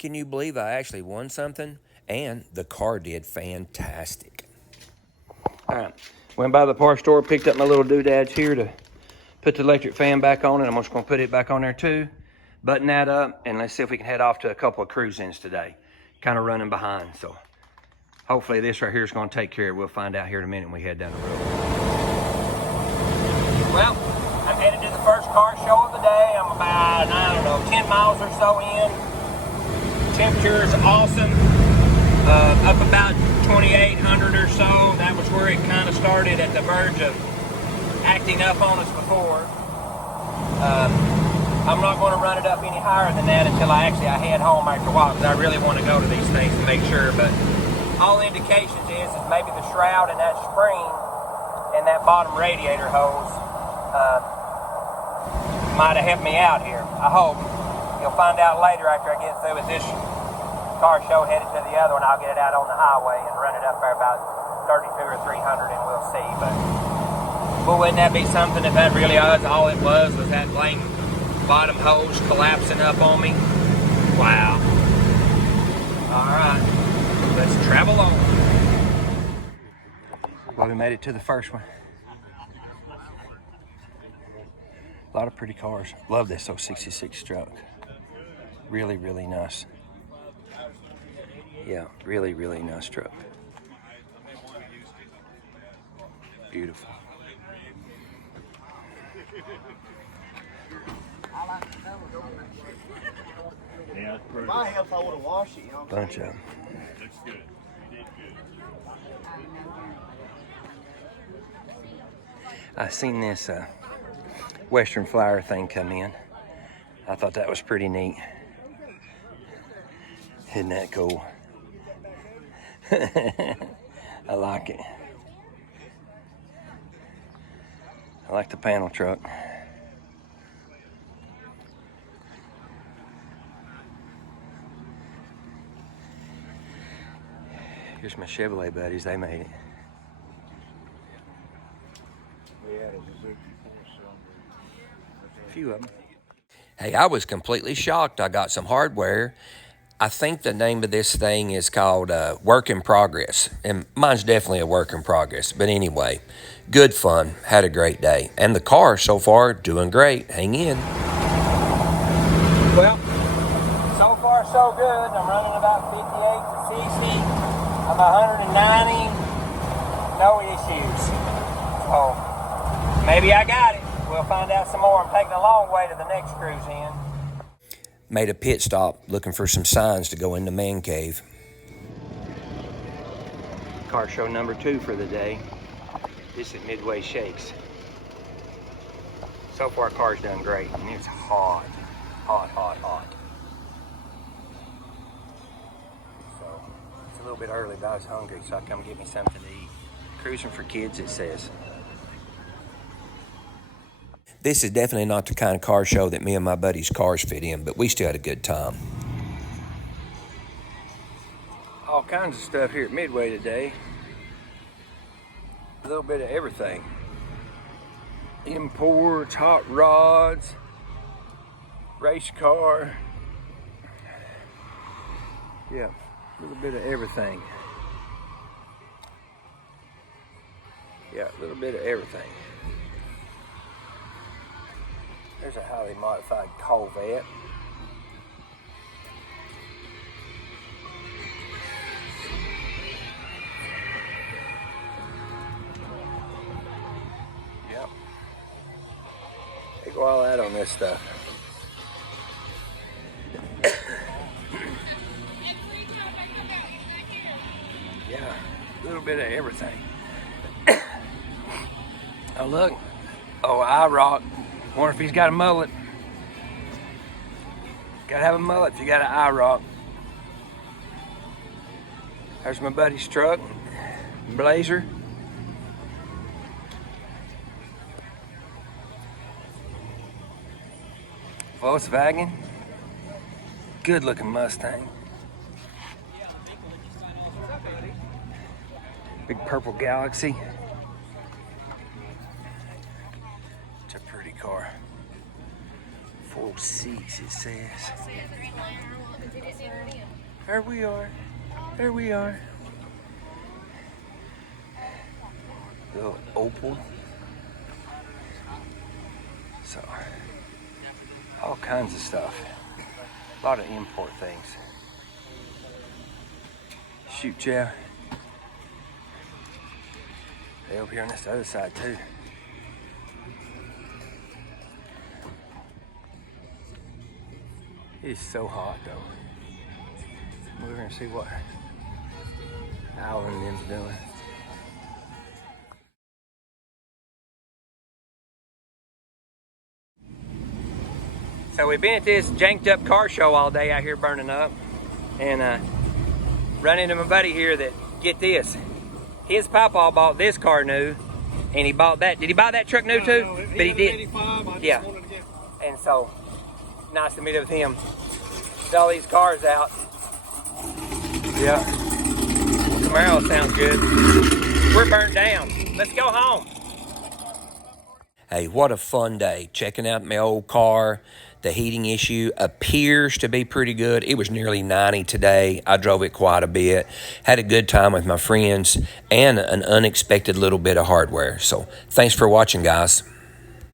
Can you believe I actually won something? And the car did fantastic. All right, went by the parts store, picked up my little doodads here to put the electric fan back on it. I'm just gonna put it back on there too. Button that up, and let's see if we can head off to a couple of cruise-ins today. Kind of running behind, so hopefully this right here is gonna take care of it. We'll find out here in a minute when we head down the road. Well, I'm headed to the first car show of the day. I'm about, I don't know, 10 miles or so in. Temperature is awesome. Up about 2,800 or so. That was where it kind of started, at the verge of acting up on us before. I'm not going to run it up any higher than that until I head home after a while, because I really want to go to these things to make sure. But all indications is maybe the shroud and that spring and that bottom radiator hose might have helped me out here. I hope. You'll find out later after I get through with this car show, headed to the other one. I'll get it out on the highway and run it up there about 32 or 300, and we'll see. But wouldn't that be something if that really was all it was that blame bottom hose collapsing up on me? Wow. All right, let's travel on. Well, we made it to the first one. A lot of pretty cars. Love this 66 truck. Really, really nice. Yeah, really, really nice truck. Beautiful. Yeah, if I help, I would have washed it, you know. Bunch of them. Looks good. You did good. I seen this Western Flower thing come in. I thought that was pretty neat. Isn't that cool? I like it. I like the panel truck. Here's my Chevrolet buddies, they made it. A few of them. Hey, I was completely shocked. I got some hardware. I think the name of this thing is called Work in Progress. And mine's definitely a work in progress. But anyway, good fun. Had a great day. And the car so far, doing great. Hang in. Well, so far so good. I'm running about 58 to 60. I'm 190. No issues. So maybe I got it. We'll find out some more. I'm taking a long way to the next cruise in. Made a pit stop looking for some signs to go in the man cave. Car show number 2 for the day. This is Midway Shakes. So far, car's done great. And it's hot, hot, hot, hot. So it's a little bit early, but I was hungry, so I come get me something to eat. Cruising for kids, it says. This is definitely not the kind of car show that me and my buddies' cars fit in, but we still had a good time. All kinds of stuff here at Midway today. A little bit of everything. Imports, hot rods, race car. Yeah, a little bit of everything. Yeah, a little bit of everything. There's a highly modified Corvette. Yep. They go all out on this stuff. Yeah, a little bit of everything. Oh, look. Oh, IROC. Wonder if he's got a mullet. Gotta have a mullet if you got an IROC. There's my buddy's truck, Blazer. Volkswagen. Good looking Mustang. Big purple Galaxy. It's a pretty car. 4 seats, it says. There we are. There we are. Little Opal. So, all kinds of stuff. A lot of import things. Shoot, yeah. They over here on this other side too. It is so hot though. We're gonna see what Alan and them's doing. So we've been at this janked up car show all day out here burning up, and run into my buddy here that, get this, his papa bought this car new, and he bought that. Did he buy that truck new too? No, but he did. 85, Yeah. And so, nice to meet up with him. All these cars out. Yeah. Camaro sounds good. We're burnt down. Let's go home. Hey, what a fun day. Checking out my old car. The heating issue appears to be pretty good. It was nearly 90 today. I drove it quite a bit. Had a good time with my friends and an unexpected little bit of hardware. So thanks for watching, guys.